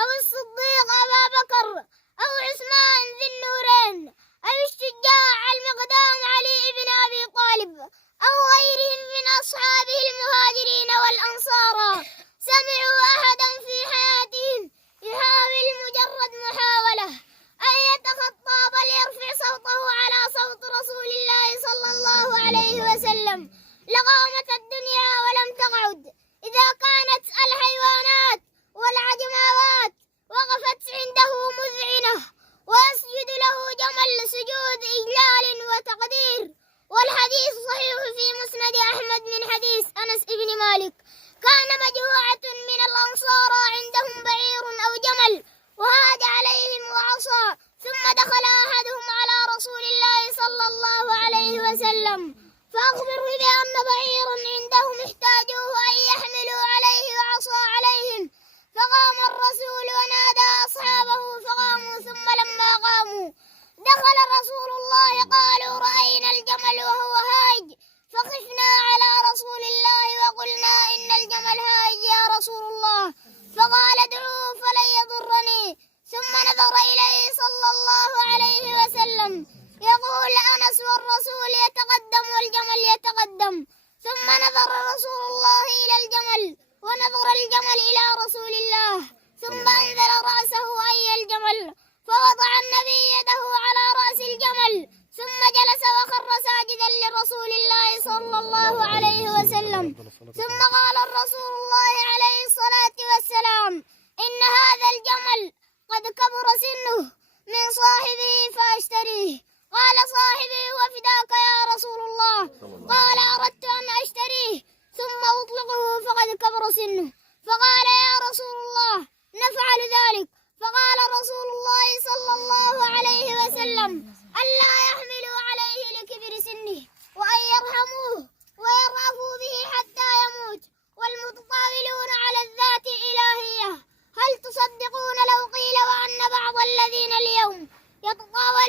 أو الصديق أبا بكر أو عثمان ذي النورين أو الشجاع المقدام علي بن أبي طالب أو غيرهم من أصحابه المهاجرين والأنصار سمعوا أحدا في حياتهم يحاول مجرد محاولة أن يتخطى بل يرفع صوته على صوت رسول الله صلى الله عليه وسلم لقامت الدنيا ولم تقعد إذا كانت الحيوانات والعجماوات وقفت عنده مذعنة ويسجد له جمل سجود إجلال وتقدير. والحديث صحيح في مسند أحمد من حديث أنس بن مالك كان مجموعة من الأنصار عندهم بعير أو جمل وهاج عليهم وعصى ثم دخل أحدهم على رسول الله صلى الله عليه وسلم فأخبره بأن بعيرا عندهم احتاجوه أن يحملوا عليه وعصى عليهم فقام الرسول ونادى أصحابه فقاموا ثم لما قاموا دخل رسول الله قالوا رأينا الجمل وهو هاج فخفنا على رسول الله وقلنا إن الجمل هاج يا رسول الله فقال ادعوه فلن يضرني ثم نظر إليه صلى الله عليه وسلم يقول أنس والرسول يتقدم والجمل يتقدم ثم نظر رسول الله إلى الجمل ونظر الجمل إلى رسول الله ثم أنزل رأسه أي الجمل فوضع النبي يده على رأس الجمل ثم جلس وخر ساجدا لرسول الله صلى الله عليه وسلم ثم قال الرسول الله عليه الصلاة والسلام إن هذا الجمل قد كبر سنه من صاحبه فأشتريه. قال صاحبه وفداك يا رسول الله قال أردت أن أشتريه ثم أطلقه فقد كبر سنه فقال يا رسول الله نفعل ذلك فقال رسول الله صلى الله عليه وسلم ألا يحملوا عليه لكبر سنه وأن يرحموه ويرأفوا به حتى يموت والمتطاولون على الذات الإلهية هل تصدقون لو قيل وأن بعض الذين اليوم يتطاولون